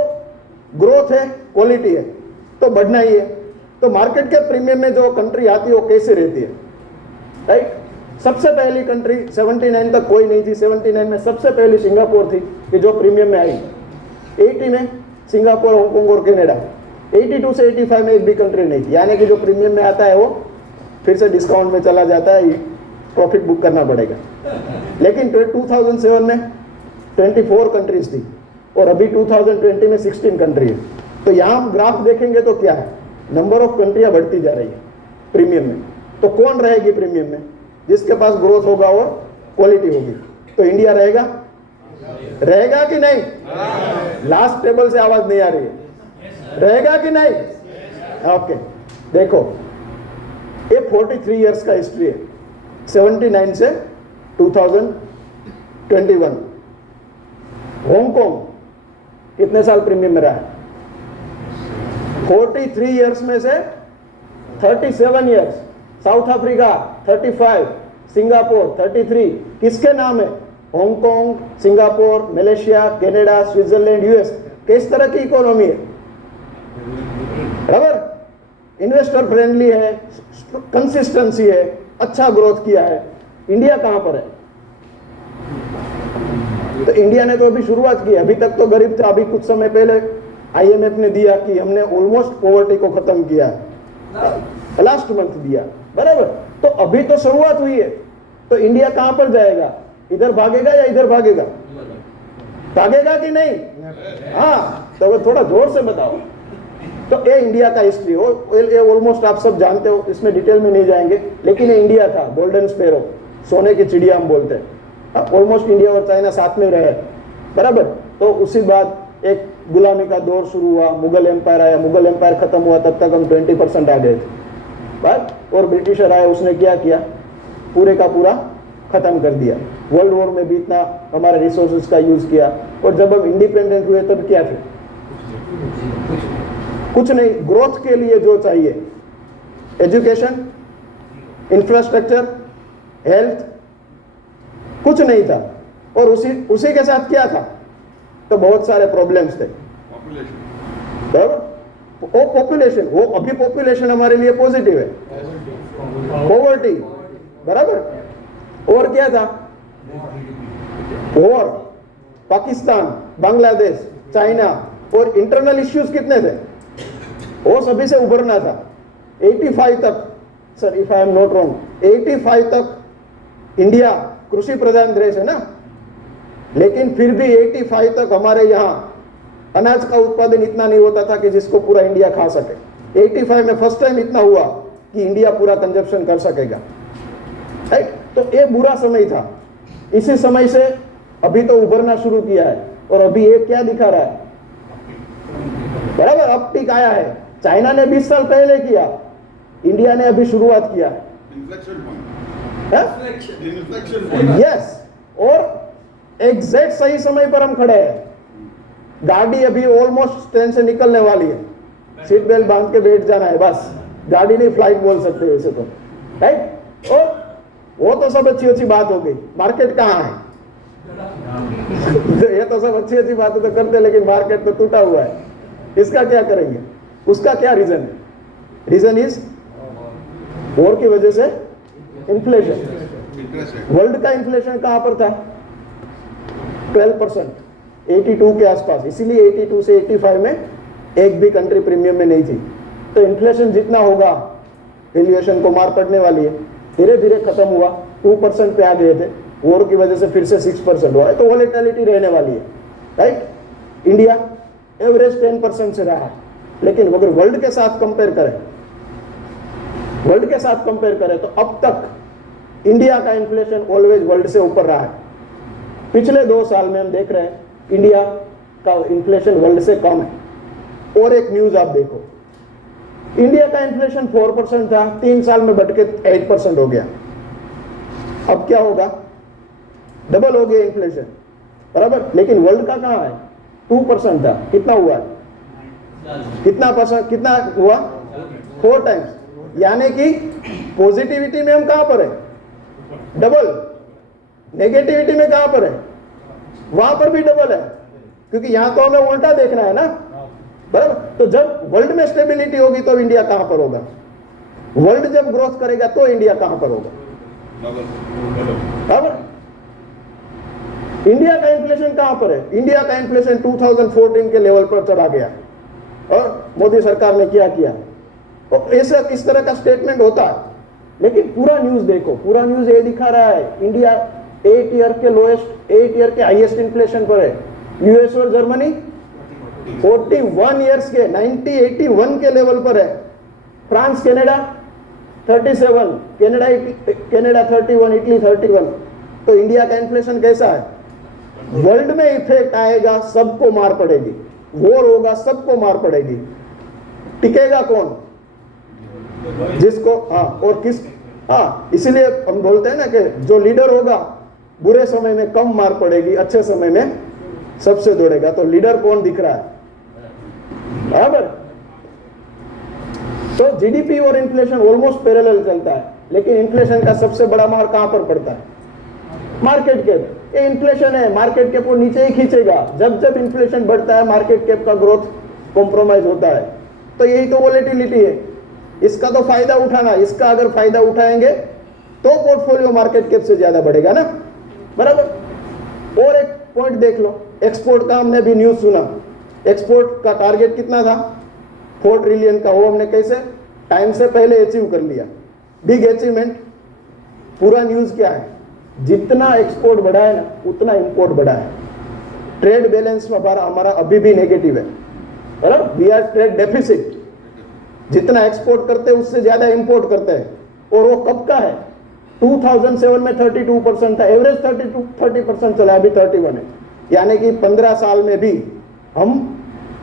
ग्रोथ है, क्वालिटी है, तो बढ़ना ही है। तो मार्केट के प्रीमियम में जो कंट्री आती है वो कैसे रहती है, राइट? सबसे पहली कंट्री 79 तक कोई नहीं थी, 79 में सबसे पहली सिंगापुर थी कि जो प्रीमियम में आई। 80 में सिंगापुर, हांगकांग और कनाडा। 82 से 85 में एक भी कंट्री नहीं थी, यानी कि जो प्रीमियम में आता है वो फिर से डिस्काउंट में चला जाता है, प्रॉफिट बुक करना पड़ेगा। लेकिन 2007 में 24 कंट्रीज थी और अभी 2020 में 16 कंट्री है। तो यहाँ ग्राफ देखेंगे तो क्या है, नंबर ऑफ कंट्रियाँ बढ़ती जा रही है प्रीमियम में। तो कौन रहेगी प्रीमियम में? जिसके पास ग्रोथ होगा और क्वालिटी होगी। तो इंडिया रहेगा, रहेगा कि नहीं? लास्ट टेबल से आवाज नहीं आ रही है, रहेगा कि नहीं? ओके, देखो ये 43 इयर्स का हिस्ट्री है, 79 से 2021। हांगकांग कितने साल प्रीमियम में रहा है? 43 इयर्स में से 37 इयर्स। South Africa 35, Singapore 33। किसके नाम है? Hong Kong, Singapore, Malaysia, Canada, Switzerland, US. किस तरह की इकोनॉमी है, बराबर? इन्वेस्टर फ्रेंडली है, कंसिस्टेंसी है, अच्छा ग्रोथ किया है। इंडिया कहां पर है? तो इंडिया ने तो अभी शुरुआत की, अभी तक तो गरीब था। अभी कुछ समय पहले आईएमएफ ने दिया कि हमने ऑलमोस्ट पॉवर्टी को खत्म किया, लास्ट मंथ दिया, बराबर। तो अभी तो शुरुआत हुई है। तो इंडिया कहां पर जाएगा? इधर भागेगा या इधर भागेगा? भागेगा कि नहीं? हाँ, तो वो थोड़ा जोर से बताओ। तो ये इंडिया का हिस्ट्री हो, ये ऑलमोस्ट आप सब जानते हो, इसमें डिटेल में नहीं जाएंगे। लेकिन ये इंडिया था, गोल्डन स्पैरो, सोने की चिड़िया हम बोलते हैं। ऑलमोस्ट इंडिया और चाइना साथ में रहे, बराबर। तो उसी बाद एक गुलामी का दौर शुरू हुआ, मुगल एम्पायर आया, मुगल एम्पायर खत्म हुआ, तब तक हम 20% आ गए थे, बात। और ब्रिटिशर आए, उसने क्या किया? पूरे का पूरा खत्म कर दिया। वर्ल्ड वॉर में भी इतना हमारे रिसोर्सेज का यूज किया। और जब हम इंडिपेंडेंट हुए तब क्या थे? कुछ नहीं। ग्रोथ के लिए जो चाहिए, एजुकेशन, इंफ्रास्ट्रक्चर, हेल्थ, कुछ नहीं था। और उसी के साथ क्या था? तो बहुत सारे प्रॉब्लम्स थे, बराबर। वो पॉपुलेशन, वो अभी पॉपुलेशन हमारे लिए पॉजिटिव है, पॉवर्टी, बराबर। और क्या था? War, Pakistan, Bangladesh, China. और इंटरनल इश्यूज कितने थे? वो सभी से उभरना था। 85 तक, sir if I am not wrong, 85 तक इंडिया कृषि प्रधान देश है ना, लेकिन फिर भी 85 तक हमारे यहाँ अनाज का उत्पादन इतना नहीं होता था कि जिसको पूरा इंडिया खा सके। 85 में फर्स्ट टाइम इतना हुआ कि इंडिया पूरा कंजप्शन कर सकेगा, राइट? तो ये बुरा समय था। इसी समय से अभी तो उभरना शुरू किया है। और अभी ये क्या दिखा रहा है, बराबर, अपटिक आया है। चाइना ने 20 साल पहले किया, इंडिया ने अभी शुरुआत किया है। यस, और एग्जैक्ट सही समय पर हम खड़े हैं। गाड़ी अभी ऑलमोस्ट ट्रेन से निकलने वाली है, सीट बेल्ट बांध के बैठ जाना है बस। गाड़ी नहीं, फ्लाइट बोल सकते वैसे तो, राइट? और वो तो सब अच्छी अच्छी बात हो गई। मार्केट कहाँ है? ये तो सब अच्छी अच्छी बातें तो करते, लेकिन मार्केट तो टूटा हुआ है। इसका क्या करेंगे? उसका क्या रीजन है? रीजन इज वॉर की वजह से इन्फ्लेशन। वर्ल्ड का इन्फ्लेशन कहां पर था? 12%, 82 के आसपास, इसीलिए 82 से 85 में एक भी कंट्री प्रीमियम में नहीं थी। तो इन्फ्लेशन जितना होगा वैल्यूएशन को मार पड़ने वाली है। धीरे धीरे खत्म हुआ, 2% पे आ गए थे, वॉर की वजह से फिर से 6% हुआ है, तो वॉलेटिलिटी रहने वाली है, राइट। इंडिया एवरेज 10% से रहा, लेकिन अगर वर्ल्ड के साथ कंपेयर करें तो अब तक इंडिया का इन्फ्लेशन ऑलवेज वर्ल्ड से ऊपर रहा है। पिछले 2 साल में हम देख रहे हैं इंडिया का इन्फ्लेशन वर्ल्ड से कम है। और एक न्यूज आप देखो, इंडिया का इन्फ्लेशन 4% था, 3 साल में बढ़ के 8% हो गया। अब क्या होगा? डबल हो गया इन्फ्लेशन, बराबर। लेकिन वर्ल्ड का कहां है? 2% था, कितना हुआ? कितना हुआ? 4 टाइम्स। यानी कि पॉजिटिविटी में हम कहां पर है? डबल। नेगेटिविटी में कहां पर है? वहां पर भी डबल है, क्योंकि यहां तो हमें उल्टा देखना है ना, बराबर। तो जब वर्ल्ड में स्टेबिलिटी होगी तो इंडिया कहां पर होगा? वर्ल्ड जब ग्रोथ करेगा तो इंडिया कहां पर होगा? बराबर। इंडिया का इन्फ्लेशन कहां पर है? इंडिया का इन्फ्लेशन 2014 के लेवल पर चढ़ा गया, और मोदी सरकार ने क्या किया? तो ऐसा इस तरह का स्टेटमेंट होता है, लेकिन पूरा न्यूज देखो, पूरा न्यूज ये दिखा रहा है इंडिया 8 ईयर के हाईएस्ट इन्फ्लेशन पर है। यूएस और जर्मनी 41 ईयर्स के 81 के लेवल पर है। France, Canada 37, Canada 31, Italy 31। तो इंडिया का इन्फ्लेशन कैसा है? वर्ल्ड में इफेक्ट आएगा, सबको मार पड़ेगी, वॉर होगा, सबको मार पड़ेगी। टिकेगा कौन? जिसको और किस इसीलिए हम बोलते हैं ना कि जो लीडर होगा बुरे समय में कम मार पड़ेगी, अच्छे समय में सबसे दौड़ेगा। तो लीडर कौन दिख रहा है? बराबर। तो जीडीपी और इन्फ्लेशन ऑलमोस्ट पैरेलल चलता है, लेकिन इन्फ्लेशन का सबसे बड़ा मार कहां पर पड़ता है? Market cap. ये इन्फ्लेशन है, मार्केट कैप को नीचे ही खींचेगा। जब जब इन्फ्लेशन बढ़ता है मार्केट कैप का ग्रोथ कॉम्प्रोमाइज होता है। तो यही तो वॉलेटिलिटी है, इसका तो फायदा उठाना। इसका अगर फायदा उठाएंगे तो पोर्टफोलियो मार्केट कैप से ज्यादा बढ़ेगा ना, बराबर। और एक पॉइंट देख लो, एक्सपोर्ट का हमने भी न्यूज सुना। एक्सपोर्ट का टारगेट कितना था? 4 ट्रिलियन का। वो हमने कैसे टाइम से पहले अचीव कर लिया, बिग अचीवमेंट। पूरा न्यूज क्या है? जितना एक्सपोर्ट बढ़ा है ना, उतना इंपोर्ट बढ़ा है। ट्रेड बैलेंस में हमारा अभी भी नेगेटिव है, बराबर। We are trade deficit. जितना एक्सपोर्ट करते हैं उससे ज्यादा इंपोर्ट करते हैं। और वो कब का है? 2007 में 32% था, एवरेज 30% चला, अभी 31 है। यानी कि 15 साल में भी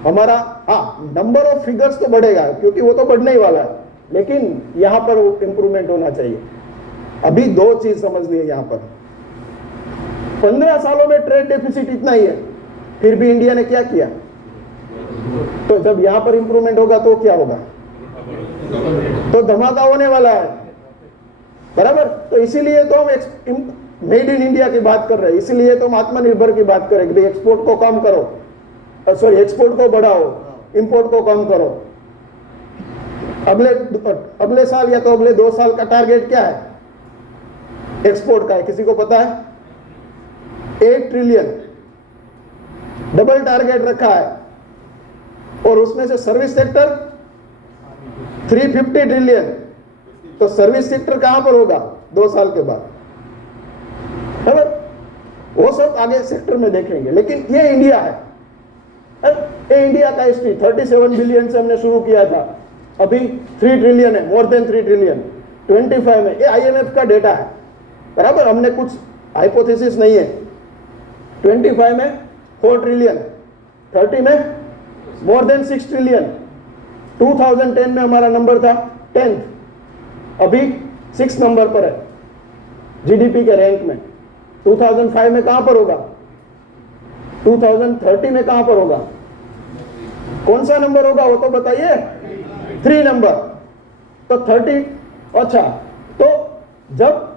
हमारा नंबर ऑफ फिगर्स तो बढ़ेगा, क्योंकि वो तो बढ़ने ही वाला है, लेकिन यहां पर इंप्रूवमेंट होना चाहिए। अभी 2 चीज समझनी है यहां पर। 15 सालों में ट्रेड डेफिसिट इतना ही है, फिर भी इंडिया ने क्या किया? तो जब यहां पर इंप्रूवमेंट होगा तो क्या होगा? तो धमाका होने वाला है, बराबर। तो इसीलिए तो हम मेड इन इंडिया की बात कर रहे हैं, इसीलिए तो हम आत्मनिर्भर की बात करें कि भाई एक्सपोर्ट को कम करो, एक्सपोर्ट को बढ़ाओ, इंपोर्ट को कम करो। अगले साल या तो अगले 2 साल का टारगेट क्या है एक्सपोर्ट का? है किसी को पता है? 8 ट्रिलियन डबल टारगेट रखा है, और उसमें से सर्विस सेक्टर 350 ट्रिलियन। तो सर्विस सेक्टर कहां पर होगा 2 साल के बाद? वो सब आगे सेक्टर में देखेंगे, लेकिन ये इंडिया है। ये इंडिया का हिस्ट्री 37 बिलियन से हमने शुरू किया था, अभी 3 ट्रिलियन है, मोर देन 3 ट्रिलियन 25 में। ये IMF का डेटा है, बराबर। हमने कुछ हाइपोथेसिस नहीं है। 25 में 4 ट्रिलियन, 30 में मोर देन 6 ट्रिलियन। 2010 में हमारा नंबर था 10th, अभी 6 नंबर पर है जीडीपी के रैंक में। 2005 में कहां पर होगा? 2030 में कहां पर होगा? कौन सा नंबर होगा वो तो बताइए? 3 नंबर। तो 30, अच्छा, तो जब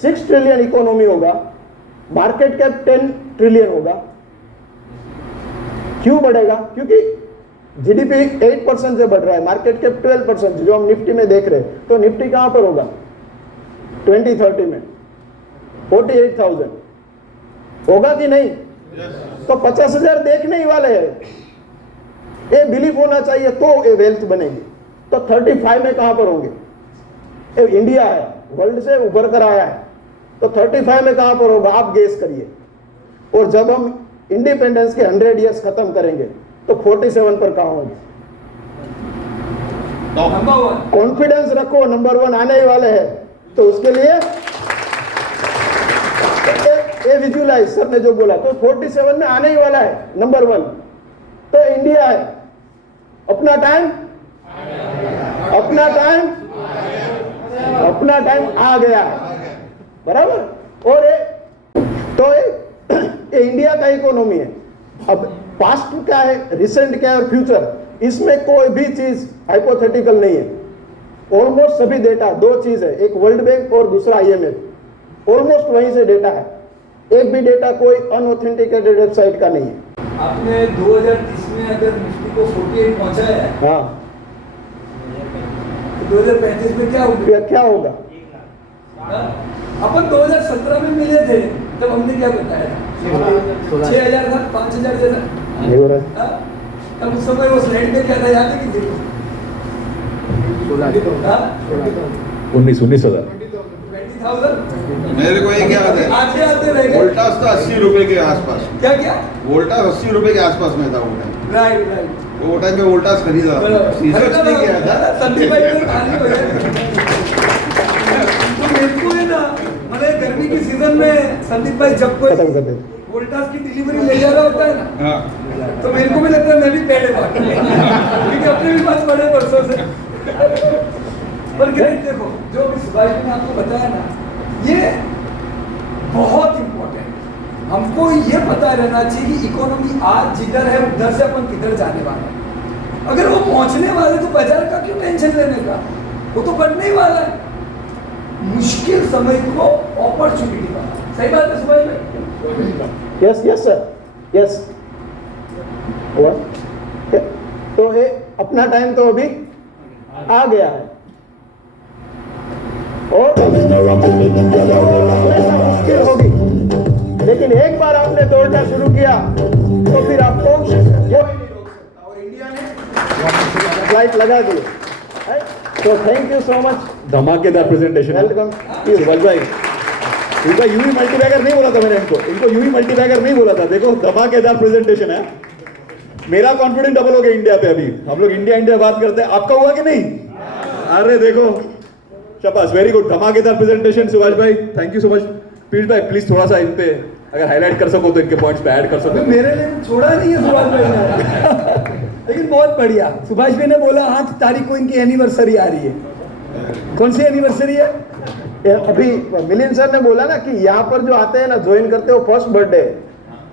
6 ट्रिलियन इकोनॉमी होगा, मार्केट कैप 10 ट्रिलियन होगा। क्यों बढ़ेगा? क्योंकि जीडीपी 8% से बढ़ रहा है, मार्केट कैप 12% जो हम निफ्टी में देख रहे हैं, तो निफ्टी कहां पर होगा 2030 में? 48,000 होगा कि नहीं? तो 50,000 देखने ही वाले हैं, ये बिलीफ होना चाहिए तो ये वेल्थ बनेगी। तो 35 में कहां पर होंगे? ये इंडिया है, वर्ल्ड से उभर कर आया है, तो 35 में कहां पर होगा आप गेस करिए। और जब हम इंडिपेंडेंस के 100 ईयर्स खत्म करेंगे तो 47 पर कहां होंगे? नंबर 1 कॉन्फिडेंस रखो, नंबर 1 आने ही वाले हैं। तो उसके लिए ये विजुअलाइज सर ने जो बोला, तो 47 में आने ही वाला है नंबर 1। तो इंडिया है, अपना टाइम आ गया है, बराबर। और ये इंडिया का इकोनॉमी है। अब पास्ट क्या है, रिसेंट क्या है और फ्यूचर, इसमें कोई भी चीज हाइपोथेटिकल नहीं है। ऑलमोस्ट सभी डेटा, 2 चीज है, एक वर्ल्ड बैंक और दूसरा IMF, ऑलमोस्ट वहीं से डेटा है। एक भी डेटा कोई अनऑथेंटिकेटेड वेबसाइट का नहीं है। आपने 2030 में अगर निफ्टी को 48 पहुंचाया है, हाँ, तो 2035 में क्या होगा? क्या होगा? हाँ? अपन 2017 में मिले थे, तब हमने क्या बताया? 6,000 था, 5,000 जैसा। नहीं हो रहा। हाँ? तब उस समय वो स्लाइड में क्या था याद है कि देखो? 19,000 20,000 मेरे को ये क्या आता है, आते आते रह गए। वोल्टास तो 80 रुपए के आसपास, क्या क्या? वोल्टास 80 रुपए के आसपास में था वो टाइम। राइट वो टाइम पे वोल्टास खरीदा, रिसर्च नहीं किया था। संदीप भाई को खाली हो जाए। तो मेरे को है ना, मैंने गर्मी की सीजन में संदीप भाई जब कोई खत्म कर दे। वोल्टास की डिलीवरी ले जा रहा होता है ना, हाँ, तो मेरे को भी लगता है मैं भी पेड़े बांट क्योंकि अपने भी पास बड़े वर्षों से। पर ग्रेट देखो, जो भी सुभाष ने आपको बताया ना, ये बहुत इंपॉर्टेंट। हमको ये पता रहना चाहिए कि इकोनॉमी आज जिधर है उधर से अपन किधर जाने वाले हैं। अगर वो पहुंचने वाले तो बाजार का क्यों टेंशन लेने का, वो तो बढ़ने ही वाला है। मुश्किल समय को अपॉर्चुनिटी वाला, सही बात है सुभाष भाई? Yes sir, yes. तो ये अपना टाइम तो अभी आ गया है, और मुश्किल होगी, लेकिन एक बार आपने दौड़ना शुरू किया तो फिर आपको वो नहीं रोक सकता। और इंडिया ने फ्लाइट लगा दी। तो थैंक यू सो मच, धमाकेदार प्रेजेंटेशन। वेलकम। सुभाष भाई, इनका यूवी मल्टीबैगर नहीं बोला था मैंने, इनको यूवी मल्टीबैगर नहीं बोला था। देखो धमाकेदार प्रेजेंटेशन है, मेरा कॉन्फिडेंस डबल हो गया इंडिया पे। अभी हम लोग इंडिया बात करते हैं, आपका हुआ कि नहीं? अरे देखो, शाबाश, वेरी गुड, धमाकेदार प्रेजेंटेशन सुभाष भाई, thank you so much. Piyush भाई प्लीज थोड़ा सा इन पे अगर हाईलाइट कर सको तो इनके पॉइंट्स पे ऐड कर सको। मेरे लिए तो छोड़ा नहीं है सुभाष भाई ने, लेकिन बहुत बढ़िया। सुभाष भाई ने बोला 8 तारीख को इनकी एनिवर्सरी आ रही है। कौन सी एनिवर्सरी है? अभी मिलिंद सर ने बोला ना कि यहाँ पर जो आते हैं ना, ज्वाइन करते हो, फर्स्ट बर्थडे,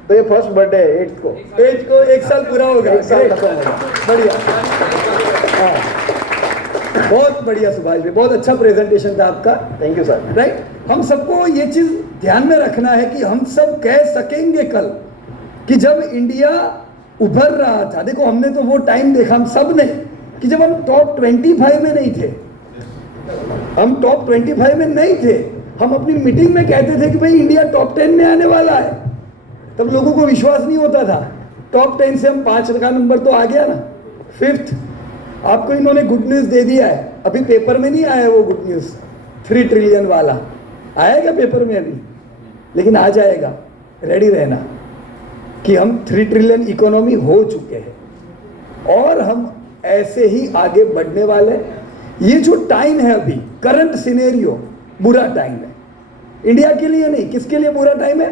तो ये फर्स्ट बर्थडे है 8th को। 8 को 1 साल पूरा होगा। 1 साल खत्म होगा। बढ़िया, हाँ, बहुत बढ़िया सुभाष भाई, बहुत अच्छा प्रेजेंटेशन था आपका। Thank you sir. राइट, हम सबको ये चीज ध्यान में रखना है कि हम सब कह सकेंगे कल कि जब इंडिया उभर रहा था, देखो हमने तो वो टाइम देखा हम सब ने, कि जब हम टॉप 25 में नहीं थे, हम टॉप 25 में नहीं थे, हम अपनी मीटिंग में कहते थे कि भाई इंडिया टॉप 10 में आने वाला है, तब लोगों को विश्वास नहीं होता था। टॉप 10 से हम 5 का नंबर तो आ गया ना, 5th। आपको इन्होंने गुड न्यूज दे दिया है, अभी पेपर में नहीं आया वो गुड न्यूज, 3 ट्रिलियन वाला आएगा पेपर में अभी, लेकिन आ जाएगा, रेडी रहना कि हम 3 ट्रिलियन इकोनॉमी हो चुके हैं और हम ऐसे ही आगे बढ़ने वाले। ये जो टाइम है अभी, करंट सिनेरियो, बुरा टाइम है इंडिया के लिए नहीं, किसके लिए बुरा टाइम है?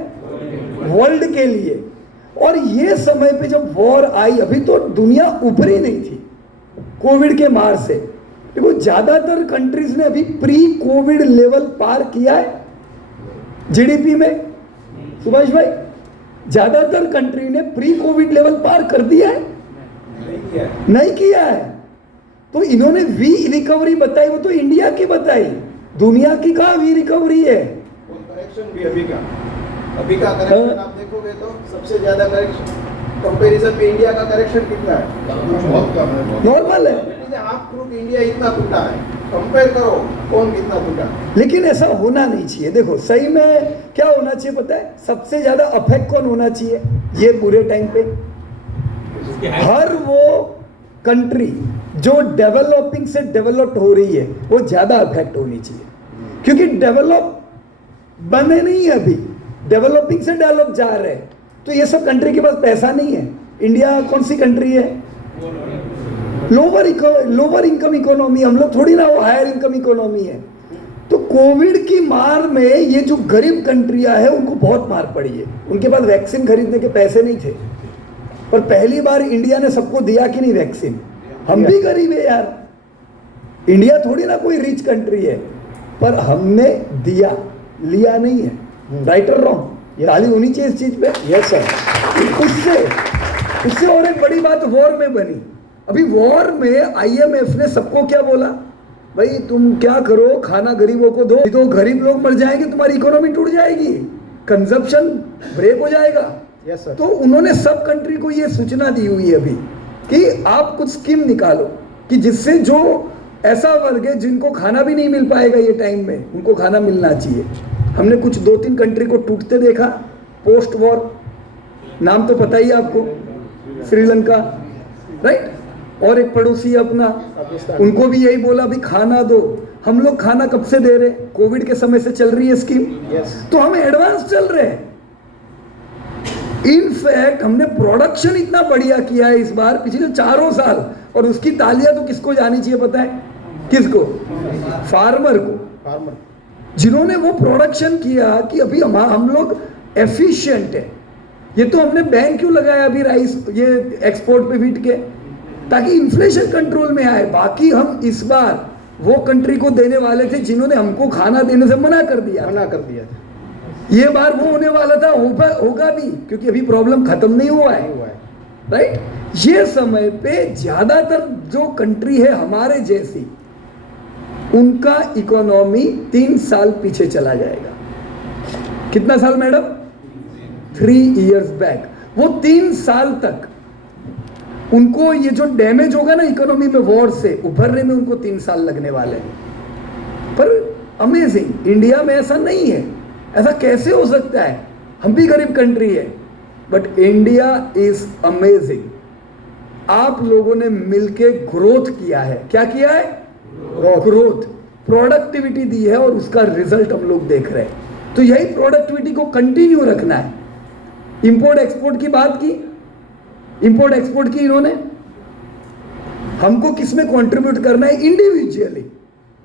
वर्ल्ड के लिए। और ये समय पे जब वॉर आई, अभी तो दुनिया उभरी नहीं थी कोविड के मार से। देखो ज्यादातर कंट्रीज ने अभी प्री कोविड लेवल पार किया है जीडीपी में। सुभाष भाई, ज्यादातर कंट्री ने प्री कोविड लेवल पार कर दिया है? नहीं किया है। तो इन्होंने वी रिकवरी बताई, वो तो इंडिया की बताई, दुनिया की कहाँ वी रिकवरी है? करेक्शन भी अभी का करेक्शन आप देखोगे तो सबसे ज्यादा करेक्शन कंपैरिजन में इंडिया का करेक्शन कितना है? बहुत कम है। नॉर्मल है। हाफ ग्रुप इंडिया इतना टूटा है, कंपेयर करो कौन कितना टूटा। लेकिन ऐसा होना नहीं चाहिए। देखो सही में क्या होना चाहिए पता है, सबसे ज्यादा अफेक्ट कौन होना चाहिए ये बुरे टाइम पे? हर वो कंट्री जो डेवलपिंग से डेवलप्ड हो रही है वो ज्यादा अफेक्ट होनी चाहिए, क्योंकि डेवलप बने नहीं है अभी, डेवलपिंग से डेवलप जा रहे हैं। तो ये सब कंट्री के पास पैसा नहीं है। इंडिया कौन सी कंट्री है? लोअर इनकम इकोनॉमी, हम लोग थोड़ी ना वो हायर इनकम इकोनॉमी है। तो कोविड की मार में ये जो गरीब कंट्रियां हैं उनको बहुत मार पड़ी है। उनके पास वैक्सीन खरीदने के पैसे नहीं थे, पर पहली बार इंडिया ने सबको दिया कि नहीं वैक्सीन। हम भी गरीब है यार, इंडिया थोड़ी ना कोई रिच कंट्री है, पर हमने दिया, लिया नहीं है। राइट और रॉन्ग? ताली होनी चाहिए इस चीज पे। Yes sir. उससे और एक बड़ी बात वॉर में बनी। अभी वॉर में आईएमएफ ने सबको क्या बोला, भाई तुम क्या करो, खाना गरीबों को दो, तो गरीब लोग मर जाएंगे, तुम्हारी इकोनॉमी टूट जाएगी, कंजप्शन ब्रेक हो जाएगा। Yes sir. तो उन्होंने सब कंट्री को ये सूचना दी हुई है अभी कि आप कुछ स्कीम निकालो कि जिससे जो ऐसा वर्ग है जिनको खाना भी नहीं मिल पाएगा ये टाइम में, उनको खाना मिलना चाहिए। हमने कुछ 2-3 कंट्री को टूटते देखा पोस्ट वॉर, नाम तो पता ही है आपको, श्रीलंका, राइट? और एक पड़ोसी अपना, उनको भी यही बोला भी खाना दो। हम लोग खाना कब से दे रहे? कोविड के समय से चल रही है स्कीम। तो हम एडवांस चल रहे हैं। इनफैक्ट हमने प्रोडक्शन इतना बढ़िया किया है इस बार पिछले 4 साल, और उसकी तालियां तो किसको जानी चाहिए पता है? किसको? फार्मर को, जिन्होंने वो प्रोडक्शन किया कि अभी हम लोग एफिशिएंट है। ये तो हमने बैन क्यों लगाया अभी राइस ये एक्सपोर्ट पे वीट के, ताकि इन्फ्लेशन कंट्रोल में आए। बाकी हम इस बार वो कंट्री को देने वाले थे जिन्होंने हमको खाना देने से मना कर दिया था। ये बार वो होने वाला था, होगा भी, क्योंकि अभी प्रॉब्लम खत्म नहीं हुआ है, राइट? ये समय पे ज्यादातर जो कंट्री है हमारे जैसी, उनका इकोनॉमी 3 साल पीछे चला जाएगा। कितना साल मैडम? 3 years back. वो 3 साल तक उनको ये जो डैमेज होगा ना इकोनॉमी में वॉर से उभरने में, उनको 3 साल लगने वाले हैं। पर अमेजिंग, इंडिया में ऐसा नहीं है। ऐसा कैसे हो सकता है? हम भी गरीब कंट्री है, बट इंडिया इज अमेजिंग। आप लोगों ने मिलके ग्रोथ किया है। क्या किया है? ग्रोथ, प्रोडक्टिविटी दी है, और उसका रिजल्ट हम लोग देख रहे हैं। तो यही प्रोडक्टिविटी को कंटिन्यू रखना है। इंपोर्ट एक्सपोर्ट की बात की, इंपोर्ट एक्सपोर्ट की इन्होंने, हमको किसमें कंट्रीब्यूट करना है? इंडिविजुअली।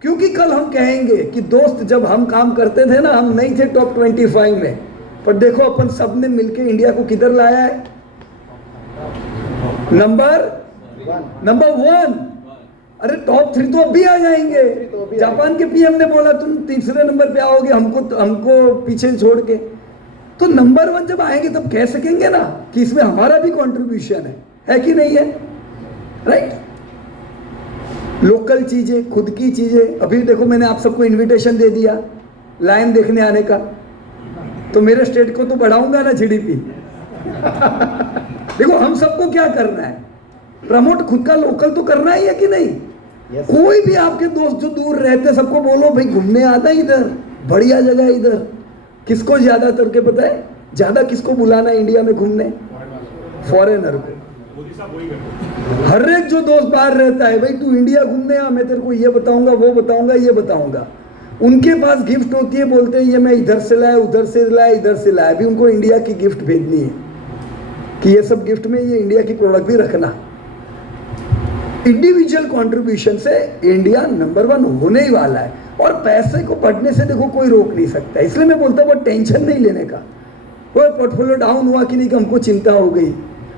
क्योंकि कल हम कहेंगे कि दोस्त जब हम काम करते थे ना, हम नहीं थे टॉप 25 में, पर देखो अपन सबने मिलकर इंडिया को किधर लाया है? नंबर 1। अरे टॉप 3 तो अब भी आ जाएंगे। जापान के पीएम ने बोला तुम तीसरे नंबर पे आओगे, हमको पीछे छोड़ के। तो नंबर 1 जब आएंगे तब कह सकेंगे ना कि इसमें हमारा भी कंट्रीब्यूशन है कि नहीं है? राइट? लोकल चीजें, खुद की चीजें। अभी देखो मैंने आप सबको इनविटेशन दे दिया लायन देखने आने का, तो मेरे स्टेट को तो बढ़ाऊंगा ना जीडीपी। देखो हम सबको क्या करना है? प्रमोट खुद का लोकल तो करना ही है कि नहीं? कोई भी आपके दोस्त जो दूर रहते सबको बोलो भाई घूमने आता है इधर, बढ़िया जगह है इधर। किसको ज्यादातर के पता है? ज्यादा किसको बुलाना इंडिया में घूमने? फॉरेनर को। हर एक जो दोस्त बाहर रहता है, भाई तू इंडिया घूमने आ, मैं तेरे को ये बताऊंगा, वो बताऊंगा, ये बताऊंगा। उनके पास गिफ्ट होती है, बोलते हैं ये मैं इधर से लाया, उधर से लाया, इधर से लाया। अभी उनको इंडिया की गिफ्ट भेजनी है कि ये सब गिफ्ट में ये इंडिया की प्रोडक्ट भी रखना। इंडिविजुअल कंट्रीब्यूशन से इंडिया नंबर 1 होने ही वाला है, और पैसे को बढ़ने से देखो कोई रोक नहीं सकता। इसलिए मैं बोलता हूँ टेंशन नहीं लेने का। वो पोर्टफोलियो डाउन हुआ कि नहीं कि हमको चिंता हो गई,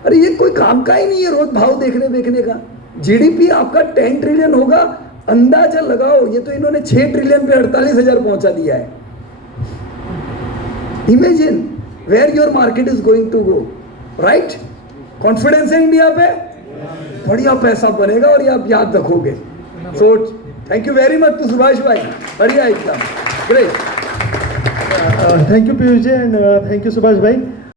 अरे ये कोई काम का ही नहीं है रोज भाव देखने का। जीडीपी आपका 10 ट्रिलियन होगा, अंदाजा लगाओ। ये तो इन्होंने 6 ट्रिलियन पे 48,000 पहुंचा दिया है। Imagine where your market is going to go, right? Confidence है इंडिया पे, बढ़िया पैसा बनेगा, और ये आप याद रखोगे। So thank you very much to Subhash भाई, बढ़िया एकदम great. Thank you Piyush ji and thank you Subhash भाई।